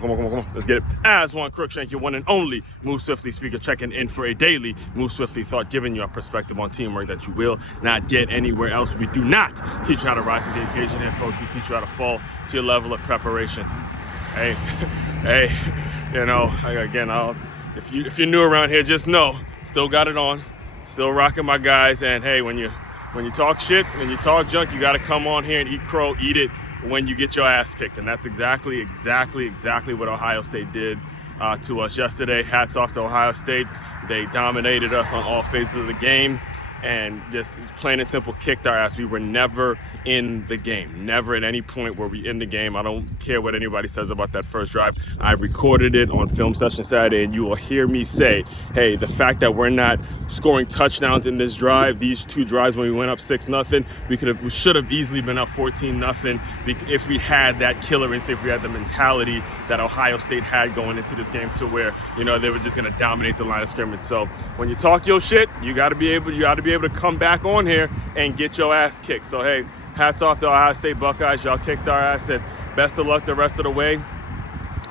Come on. Let's get it. As one Crookshank, your one and only Move Swiftly speaker, checking in for a daily Move Swiftly thought, giving you a perspective on teamwork that you will not get anywhere else. We do not teach you how to rise to the occasion here, folks. We teach you how to fall to your level of preparation. Hey, you know, again, if you're new around here, just know, still got it on, still rocking my guys. And hey, when you talk shit, when you talk junk, you got to come on here and eat crow, eat it when you get your ass kicked. And that's exactly what Ohio State did to us yesterday. Hats off to Ohio State. They dominated us on all phases of the game and just plain and simple kicked our ass. We were never in the game. Never at any point were we in the game. I don't care what anybody says about that first drive. I recorded it on Film Session Saturday, and you will hear me say, hey, the fact that we're not scoring touchdowns in this drive, these two drives when we went up 6-0, we should have easily been up 14-0 if we had that killer instinct, if we had the mentality that Ohio State had going into this game, to where, you know, they were just going to dominate the line of scrimmage. So when you talk your shit, you got to be able to come back on here and get your ass kicked. So hey, hats off to Ohio State Buckeyes. Y'all kicked our ass, and best of luck the rest of the way.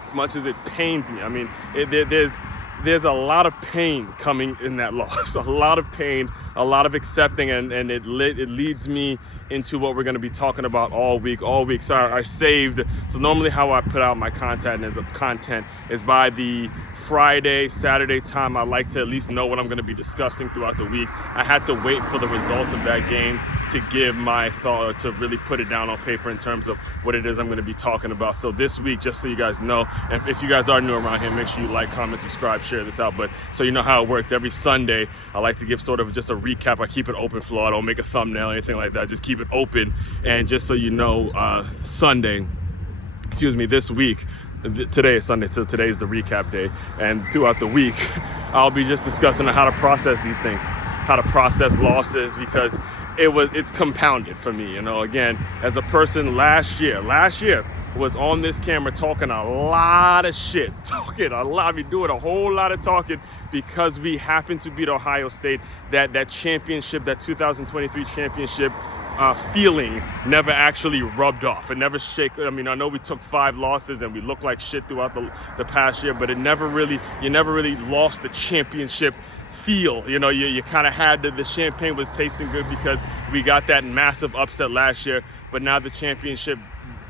As much as it pains me, I mean, there's a lot of pain coming in that loss. A lot of pain, a lot of accepting, and it leads me into what we're going to be talking about all week. So I saved. So normally how I put out my content is by the Friday, Saturday time. I like to at least know what I'm going to be discussing throughout the week. I had to wait for the results of that game to give my thought, to really put it down on paper in terms of what it is I'm going to be talking about. So this week, just so you guys know, and if you guys are new around here, make sure you like, comment, subscribe, share this out. But so you know how it works, every Sunday I like to give sort of just a recap. I keep it open flow. I don't make a thumbnail or anything like that. Just keep it open. And just so you know, this week, today is Sunday, so today is the recap day, and throughout the week I'll be just discussing how to process these things, how to process losses, because it's compounded for me. You know, again, as a person last year was on this camera talking a lot of shit, doing a whole lot of talking, because we happened to beat Ohio State. That championship, that 2023 championship feeling never actually rubbed off. It never I mean, I know we took 5 losses and we looked like shit throughout the past year, but you never really lost the championship feel. You know, you kind of had the champagne was tasting good because we got that massive upset last year, but now the championship,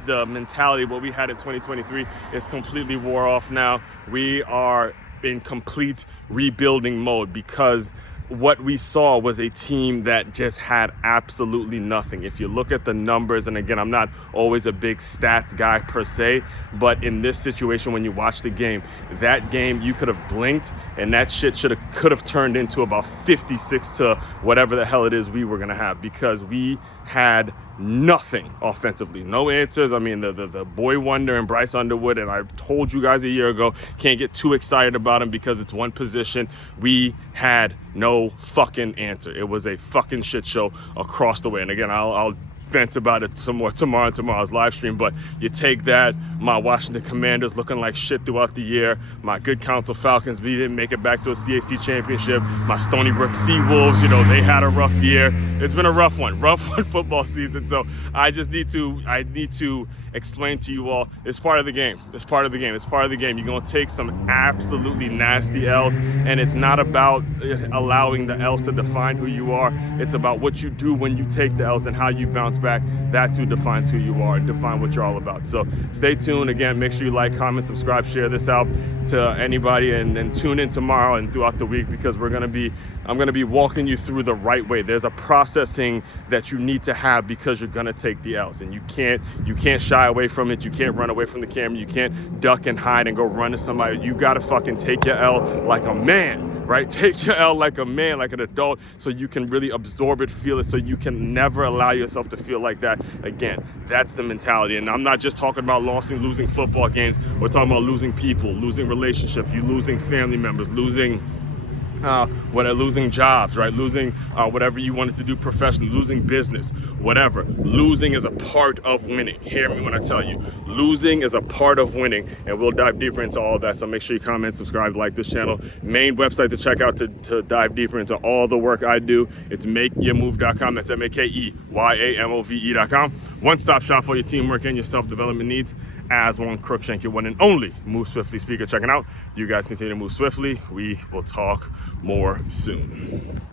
the mentality, what we had in 2023 is completely wore off now. We are in complete rebuilding mode, because what we saw was a team that just had absolutely nothing. If you look at the numbers, and again, I'm not always a big stats guy per se, but in this situation, when you watch the game, that game, you could have blinked and that shit could have turned into about 56 to whatever the hell it is we were going to have, because we had nothing offensively, no answers. I mean, the boy wonder and Bryce Underwood, and I told you guys a year ago, can't get too excited about him because it's one position. We had no fucking answer. It was a fucking shit show across the way. And again, I'll vent about it some more tomorrow's live stream. But you take that, my Washington Commanders looking like shit throughout the year, my good counsel Falcons, we didn't make it back to a CAC championship, my Stony Brook Seawolves, you know, they had a rough year. It's been a rough one football season. So I need to explain to you all, it's part of the game. You're going to take some absolutely nasty L's, and it's not about allowing the L's to define who you are. It's about what you do when you take the L's and how you bounce back. That's who defines who you are and define what you're all about. So stay tuned. Again, make sure you like, comment, subscribe, share this out to anybody, and tune in tomorrow and throughout the week, because I'm going to be walking you through the right way. There's a processing that you need to have, because you're going to take the L's, and you can't shy away from it. You can't run away from the camera. You can't duck and hide and go run to somebody. You got to fucking take your L like a man, right? Take your L like a man, like an adult, so you can really absorb it, feel it, so you can never allow yourself to feel like that again. That's the mentality. And I'm not just talking about losing football games. We're talking about losing people, losing relationships, you losing family members, losing jobs, right? Losing whatever you wanted to do professionally, losing business, whatever. Losing is a part of winning. Hear me when I tell you, losing is a part of winning, and we'll dive deeper into all of that. So make sure you comment, subscribe, like this channel. Main website to check out to dive deeper into all the work I do, it's makeyourmove.com. That's MakeYamove.com. One-stop shop for your teamwork and your self-development needs. as one Crookshank, your one and only Move Swiftly speaker, checking out. You guys continue to move swiftly. We will talk more soon.